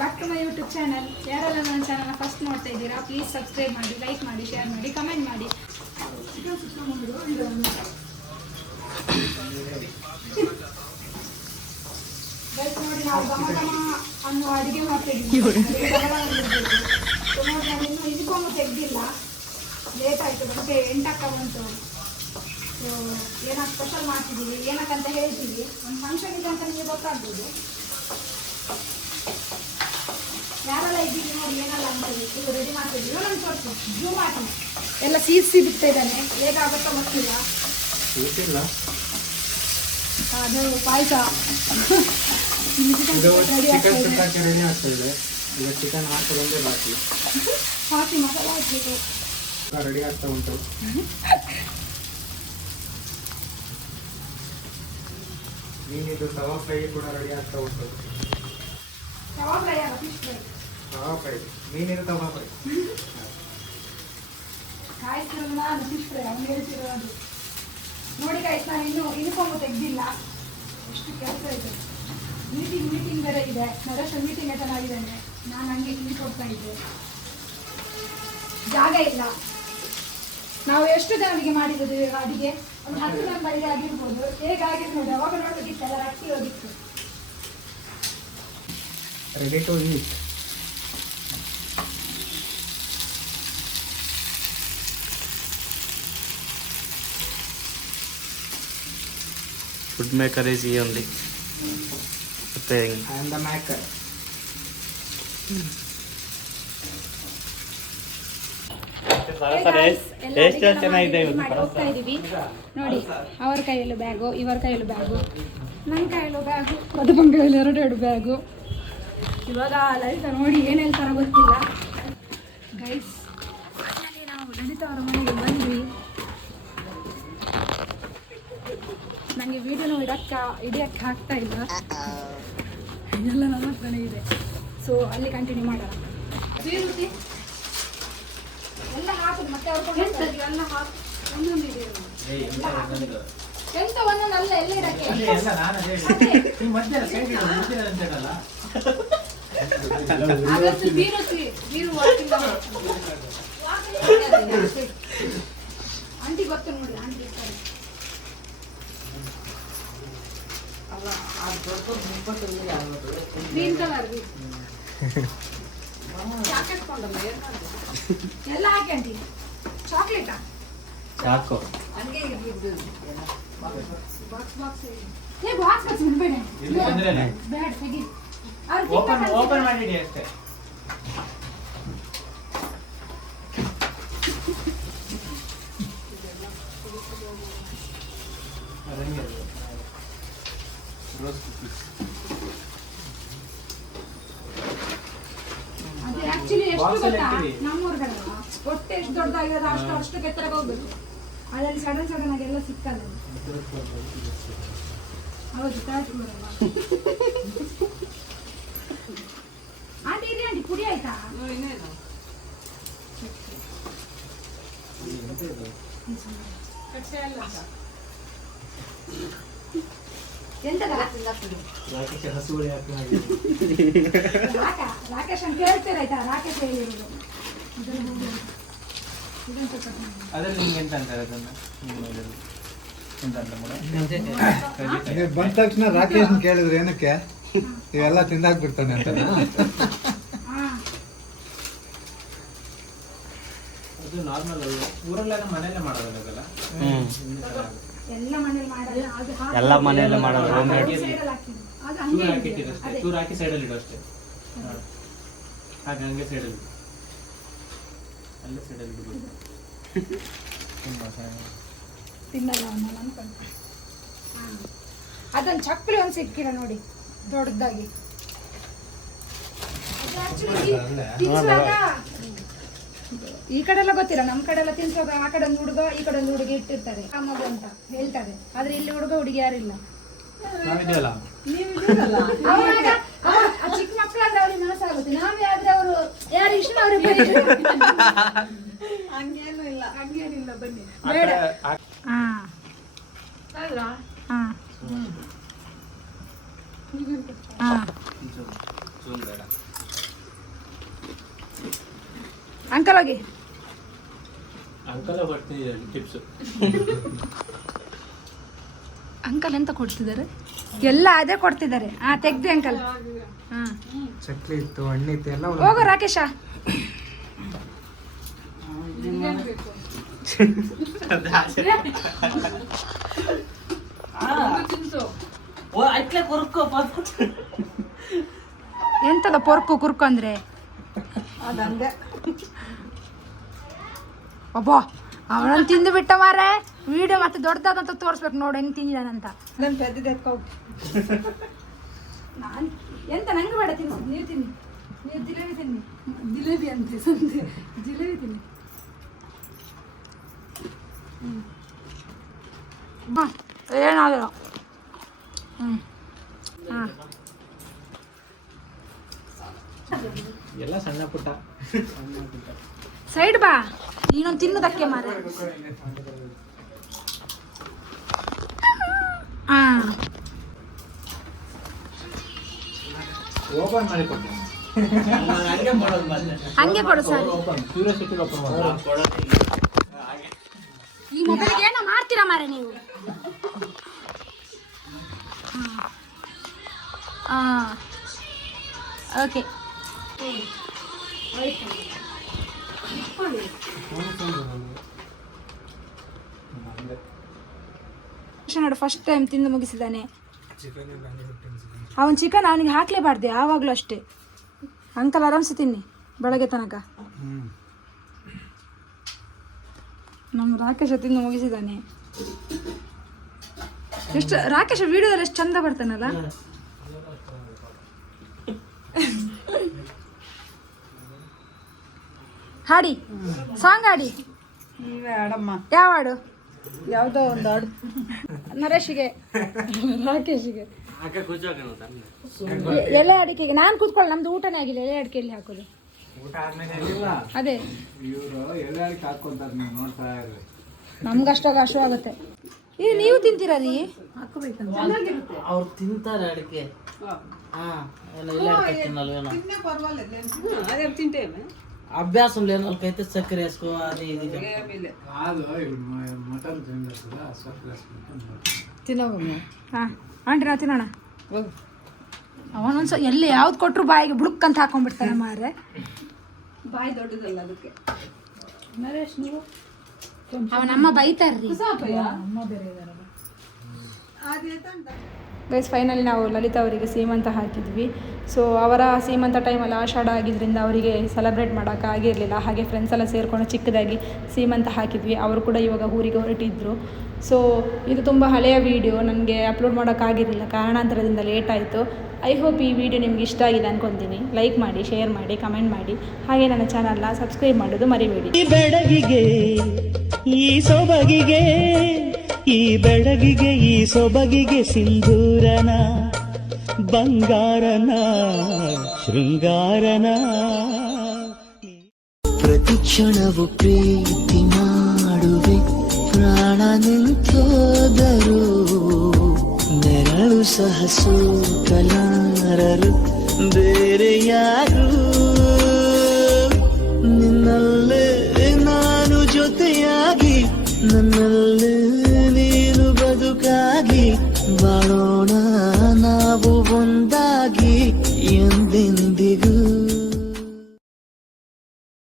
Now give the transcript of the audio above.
Back to my YouTube channel. ಯಾರೆಲ್ಲ ನನ್ನ ಚಾನಲ್ನ ಫಸ್ಟ್ ನೋಡ್ತಾ ಇದ್ದೀರಾ ಪ್ಲೀಸ್ ಸಬ್ಸ್ಕ್ರೈಬ್ ಮಾಡಿ, ಲೈಕ್ ಮಾಡಿ, ಶೇರ್ ಮಾಡಿ, ಕಮೆಂಟ್ ಮಾಡಿ. ನೋಡಿ ನಾವು ಘಮ ಘಮ ಅನ್ನೋ ಅಡುಗೆ ಮಾಡ್ತಾ ಇದ್ದೀವಿ. ನಾನು ಇನ್ನೂ ಇದಕ್ಕೊಮ್ಮೆ ತೆಗ್ದಿಲ್ಲ, ಲೇಟ್ ಆಯಿತು, ಗಂಟೆ 8 ಬಂತು. ಸೊ ಏನೋ ಸ್ಪೆಷಲ್ ಮಾಡ್ತಿದ್ದೀವಿ, ಏನಕ್ಕಂತ ಹೇಳ್ತೀವಿ. ಒಂದು ಫಂಕ್ಷನ್ ಇದೆ ಅಂತ ನಿಮಗೆ ಗೊತ್ತಾಗ್ಬೋದು. ಯಾರೆಲ್ಲ ಇದ್ದೀವಿ ನೋಡಿ, ಏನೆಲ್ಲ ಅಂತೀವಿ. ಈಗ ರೆಡಿ ಮಾಡ್ತಿದ್ದೀವಿ. ನಾನು ತೋರಿಸು ಜೂಮ್ ಮಾಡಿ ಎಲ್ಲ ಸೀಸಿ ಬಿಡ್ತಾ ಇದ್ದಾನೆ. ಹೇಗಾಗುತ್ತೋ ಗೊತ್ತಿಲ್ಲ. ಅದು ಪಾಯಸ ಚಿಕನ್ ಹಾಕೋದೊಂದೇ ಬಾಕಿ. ಹಾಕಿ ಮಸಾಲ ಹಾಕಬೇಕು. ರೆಡಿ ಆಗ್ತಾ ಉಂಟು. ಮೀನಿದು ತವಾ ಫ್ರೈ ಕೂಡ ರೆಡಿ ಆಗ್ತಾ ಉಂಟು. ತವಾ ಫ್ರೈ ಅಲ್ಲ, ಫಿಶ್ ಫ್ರೈ. ತವಾ ಫ್ರೈ, ಮೀನಿನ ತವಾ ಫ್ರೈ. ಕಾಯಿಸ್ತಿರೋದು ನಾನು, ಫಿಶ್ ಫ್ರೈ ಅವ್ನು ಹೇಳ್ತಿರೋದು. ನೋಡಿ ಕಾಯ್ತು, ನಾನು ಇನ್ನೂ ಯೂನಿಫಾರ್ಮು ತೆಗ್ದಿಲ್ಲ. ಎಷ್ಟು ಕೆಲಸ ಇದೆ. ಮೀಟಿಂಗ್ ಬೇರೆ ಇದೆ. ನರೇಶ್ ಮೀಟಿಂಗ್ ಚೆನ್ನಾಗಿದ್ದಾನೆ. ನಾನು ಹಂಗೆ ಕ್ಲೀನ್ ಕೊಡ್ತಾ ಇದ್ದೆ. ಜಾಗ ಇಲ್ಲ. ನಾವು ಎಷ್ಟು ಜನರಿಗೆ ಮಾಡಿರೋದು ಅಡಿಗೆ? ಒಂದು 10 ಜನ ಅಡಿಗೆ ಆಗಿರ್ಬೋದು. ಹೇಗಾಗಿದ್ದು ನೋಡಿ, ಅವಾಗ ನೋಡೋದಿತ್ತಲ್ಲ, ರಟ್ಟಿ ಹೋಗಿತ್ತು. Ready to eat. Food maker is he only preparing. I am the maker. ಹೋಗ್ತಾ ಇದೀವಿ ನೋಡಿ. ಅವರ ಕೈಯಲ್ಲೂ ಬ್ಯಾಗು, ಇವರ ಕೈಯಲ್ಲೂ ಬ್ಯಾಗು, ನನ್ನ ಕೈಯಲ್ಲೂ ಬ್ಯಾಗು, ಮಧುಪಂಗ ಕೈಯಲ್ಲಿ 2 ಬ್ಯಾಗು. ಇವಾಗ ಲಲಿತ ನೋಡಿ ಏನು ಹೇಳ್ತಾರೋ ಗೊತ್ತಿಲ್ಲ. ಗೈಸ್, ನಾವು ಲಲಿತ ಅವರ ಮನೆಗೆ ಬಂದ್ವಿ. ನನಗೆ ವಿಡಿಯೋನು ಹಿಡಿಯೋಕ್ಕೆ ಆಗ್ತಾ ಇಲ್ಲ, ಎಲ್ಲ ನನ್ನ ಹತ್ರನೇ ಇದೆ. ಸೊ ಅಲ್ಲಿ ಕಂಟಿನ್ಯೂ ಮಾಡೋಣ. ಬೀರುತಿ ಎಲ್ಲ ಹಾಕುದು, ಮತ್ತೆ ಅವ್ರು ಎಲ್ಲ ಹಾಕಿ ಒಂದೊಂದು ಎಂತ ಒಂದೊಂದಲ್ಲ, ಎಲ್ಲ ಇಡಕ್ಕೆ ಆಂಟಿ ಗೊತ್ತು ನೋಡಿ, ಆಂಟಿ ಇರ್ತಾರೆ. ಗ್ರೀನ್ ಕಲರ್ ಎಲ್ಲ ಹಾಕಿ ಆಂಟಿ. ಚಾಕ್ಲೇಟಾ? ಸಾಕು. ಓಪನ್ ಮಾಡಿಡಿ ಅಷ್ಟೇ. ಅದು ಆಕ್ಚುಲಿ ಎಷ್ಟು ಗೊತ್ತಾ, ನಮ್ಮೂರ್ಗಲ್ಲ ಹೊಟ್ಟೆ ಎಷ್ಟು ದೊಡ್ಡದಾಗಿರೋದು ಅಷ್ಟು ಕೆತ್ತರಕ್ಕೆ ಹೋಗ್ಬೇಕು. ಅದರಲ್ಲಿ ಸಡನ್ ಆಗಿ ಎಲ್ಲ ಸಿಕ್ಕಲ್ಲ. ಹೌದು, ತಾಜ್ ಬರಲ್ಲ. ಆಂಟಿ ಇರಿ ಆಂಟಿ, ಪುಡಿ ಆಯ್ತಾ? ಎಂತದ ರಾಕೇಶ್ ಅಂತ ಕೇಳ್ತೀರಾಯ್ತಾ? ರಾಕೇಶ್ ಹೇಳಿರೋದು ಬಂದ ತಕ್ಷಣ ರಾಕೇಶ್ ಕೇಳಿದ್ರೆ ಏನಕ್ಕೆ ಇವೆಲ್ಲ ತಿಂದಾಕ್ಬಿಡ್ತಾನೆ ಅಂತ. ಅದು ನಾರ್ಮಲ್ ಊರಲ್ಲೆಲ್ಲ ಮನೆಯಲ್ಲೇ ಮಾಡೋದಲ್ಲ. ಎಲ್ಲ ಮನೆಯಲ್ಲೇ ಮಾಡೋದು. ಚೂರು ಹಾಕಿ ಸೈಡಲ್ಲಿ ಇಡು ಅಷ್ಟೇ. ಹಾಗೆ ಹಂಗೆ ಸೈಡಲ್ಲಿ ಅಲ್ಲೇ ಸೈಡಲ್ಲಿ ಇಡ್ಬೋದು. ತುಂಬ ತಿನ್ನಲ್ಲ ಅದೊಂದು ಚಕ್ಕಲಿ ಒಂದು ಸಿಕ್ಕಿರ ನೋಡಿ, ದೊಡ್ಡದಾಗಿ. ಈ ಕಡೆ ಎಲ್ಲ ಗೊತ್ತಿಲ್ಲ, ನಮ್ಮ ಕಡೆ ಎಲ್ಲ ತಿನ್ಸುವಾಗ ಆ ಕಡೆ ಒಂದು ಹುಡುಗ ಈ ಕಡೆ ಒಂದು ಹುಡುಗಿ ಇಟ್ಟಿರ್ತಾರೆ, ಮಗು ಅಂತ ಹೇಳ್ತಾರೆ. ಆದ್ರೆ ಇಲ್ಲಿ ಹುಡುಗ ಹುಡುಗಿ ಯಾರಿಲ್ಲ. ಚಿಕ್ಕ ಮಕ್ಕಳಾದ್ರೆ ಅವ್ರಿಗೆ ಮನಸ್ಸಾಗುತ್ತೆ. ನಾವೇ ಆದ್ರೆ ಅವರು ಯಾರು ಇಷ್ಟ ಅವ್ರಿಗೆ ಹಂಗೇನಿಲ್ಲ. ಬನ್ನಿ ಬೇಡ. ಅಂಕಲ್ ಹೋಗಿ. ಅಂಕಲ್ ಬರ್ತಿದ್ದಾರೆ ಟಿಪ್ಸ್. ಅಂಕಲ್ ಎಂತ ಕೊಡ್ತಿದ್ದಾರೆ? ಎಲ್ಲ ಅದೇ ಕೊಡ್ತಿದ್ದಾರೆ. ತೆಗ್ದು ಅಂಕಲ್. ಚಕ್ಲಿ ಇತ್ತು, ಹಣ್ಣು ಇತ್ತು, ಎಲ್ಲ ಹೋಗೋ ರಾಕೇಶ. ಎಂತದ ಪೊರ್ಕು ಕುರ್ಕು ಅಂದ್ರೆ? ಅಬ್ಬಾ ಅವನನ್ನು ತಿಂದು ಬಿಟ್ಟ ಮಾರೆ. ವಿಡಿಯೋ ಮತ್ತೆ ದೊಡ್ಡದಾದಂತ ತೋರಿಸ್ಬೇಕು ನೋಡು ಹೆಂಗ್ ತಿಂದಿದ್ದಾನಂತ. ನಾನು ಎಂತ ನಂಗೆ ಬೇಡ ತಿನ್ನಿಸಿ, ನೀವು ತಿನ್ನಿ. ನೀವು ಜಿಲೇಬಿ ತಿನ್ನಿ. ಜಿಲೇಬಿ ಅಂತೆ ಸಂತೆ, ಜಿಲೇಬಿ ತಿನ್ನಿ. ಹಾಂ ಏನಾದರೂ ಹಾಂ ಎಲ್ಲ ಸಣ್ಣ ಪುಟ್ಟ ಸೈಡ್ ಬಾ. ನೀನೊಂದು ತಿನ್ನೋದಕ್ಕೆ ಮಾರ. ಹಾಂ ಓಪನ್ ಮಾಡಿ ಕೊಟ್ಟೆ. ಹಂಗೆ ಕೊಡು ಸರ್. ಕ್ಯೂರಿಯಾಸಿಟಿ ಓಪನ್ ಮಾಡು. ಈ ಮೊಬೈಲ್ಗೆ ಏನೋ ಮಾಡ್ತೀರಾ ಮಾರೆ ನೀವು. ಹಾಂ ಓಕೆ. ನೋಡು ಫಸ್ಟ್ ಟೈಮ್ ತಿಂದು ಮುಗಿಸಿದ್ದಾನೆ. ಅವನು ಚಿಕನ್ ಅವನಿಗೆ ಹಾಕ್ಲೇಬಾರ್ದು ಯಾವಾಗಲೂ ಅಷ್ಟೇ. ಅಂಕಲ್ ಆರಾಮ್ಸೆ ತಿನ್ನಿ ಬೆಳಗ್ಗೆ ತನಕ. ನಮ್ಮ ರಾಕೇಶ ತಿಂದು ಮುಗಿಸಿದ್ದಾನೆ. ಎಷ್ಟು ರಾಕೇಶ ವಿಡಿಯೋದಲ್ಲಿ ಎಷ್ಟು ಚಂದ ಬರ್ತಾನಲ್ಲ. ಹಾಡಿ ಸಾಂಗ್ ಹಾಡಿ. ಯಾವ ಹಾಡು? ಯಾವುದೋ ಒಂದು ಹಾಡು. ನರೇಶಿಗೆ ರಾಕೇಶಿಗೆ ಎಲೆ ಅಡಿಕೆಗೆ. ನಾನು ಕೂತ್ಕೊಳ್ಳಿ, ನಮ್ದು ಊಟನೇ ಆಗಿಲ್ಲ. ಎಲೆ ಅಡಿಕೆಯಲ್ಲಿ ಹಾಕೋದು ಊಟ ಆದ್ಮೇಲೆ ಇಲ್ಲ. ಅದೇ ಇವರು ಎಲ್ಲರಿಗೂ ಹಾಕೊಂತಾರೆ, ನೀವು ನೋಡ್ತಾ ಇರ್ರಿ. ನಮ್ಗಷ್ಟಾಗ ಅಷ್ಟು ಆಗುತ್ತೆ. ಇದು ನೀವು ತಿಂತೀರಾ ರೀ? ಅವ್ರು ತಿಂತಾರೆ ಅಡಿಕೆ. అభ్యాసం లేని వాళ్ళకైతే చక్కెర వేసుకో అది ఇది కాదు. మటన్ తింటారు ತಿನ್ನೋದು. ಹಾಂ ಆಂಟಿ ನಾವು ತಿನ್ನೋಣ. ಅವನೊಂದ್ಸ ಎಲ್ಲಿ ಯಾವ್ದು ಕೊಟ್ಟರು ಬಾಯಿಗೆ ಬುಡುಕ್ ಅಂತ ಹಾಕೊಂಡ್ಬಿಡ್ತಾನೆ ಮಾರೆ. ಬಾಯಿ ದೊಡ್ಡದಲ್ಲ ಅದಕ್ಕೆ. ನರೇಶ್ ನೀವು ಅವನಮ್ಮ ಬೈತಾರ್ರಿ. ಗೈಸ್ ಫೈನಲಿ ನಾವು ಲಲಿತಾ ಅವರಿಗೆ ಸೀಮಂತ ಹಾಕಿದ್ವಿ. ಸೊ ಅವರ ಸೀಮಂತ ಟೈಮಲ್ಲಿ ಆಷಾಢ ಆಗಿದ್ದರಿಂದ ಅವರಿಗೆ ಸೆಲೆಬ್ರೇಟ್ ಮಾಡೋಕ್ಕಾಗಿರಲಿಲ್ಲ. ಹಾಗೆ ಫ್ರೆಂಡ್ಸ್ ಎಲ್ಲ ಸೇರಿಕೊಂಡು ಚಿಕ್ಕದಾಗಿ ಸೀಮಂತ ಹಾಕಿದ್ವಿ. ಅವರು ಕೂಡ ಇವಾಗ ಊರಿಗೆ ಹೊರಟಿದ್ರು. ಸೊ ಇದು ತುಂಬ ಹಳೆಯ ವೀಡಿಯೋ, ನನಗೆ ಅಪ್ಲೋಡ್ ಮಾಡೋಕ್ಕಾಗಿರಲಿಲ್ಲ, ಕಾರಣಾಂತರದಿಂದ ಲೇಟ್ ಆಯಿತು. ಐ ಹೋಪ್ ಈ ವಿಡಿಯೋ ನಿಮ್ಗೆ ಇಷ್ಟ ಆಗಿದೆ ಅಂದ್ಕೊತೀನಿ. ಲೈಕ್ ಮಾಡಿ, ಶೇರ್ ಮಾಡಿ, ಕಮೆಂಟ್ ಮಾಡಿ. ಹಾಗೆ ನನ್ನ ಚಾನಲ್ನ ಸಬ್ಸ್ಕ್ರೈಬ್ ಮಾಡೋದು ಮರಿಬೇಡಿ. ಈ ಬೆಡಗಿಗೆ ಈ ಸೊಬಗಿಗೆ, ಈ ಬೆಡಗಿಗೆ ಈ ಸೊಬಗಿಗೆ ಸಿಂಧೂರನ ಬಂಗಾರನ ಶೃಂಗಾರನ. ಪ್ರತಿ ಕ್ಷಣವು ಪ್ರೀತಿ ಮಾಡುವೆ, ಪ್ರಾಣ ನಿಂತೋದರು ನೆರಳು ಸಹ ಸೋಕಲಾರರು ಬೇರೆ ಯಾರು. ನಿನ್ನಲ್ಲೇ ನಾನು ಜೊತೆಯಾಗಿ, ನನ್ನಲ್ಲೇ ನೀನು ಬದುಕಾಗಿ, ಬಾಳೋಣ ನಾವು ಒಂದಾಗಿ ಎಂದೆಂದಿಗೂ.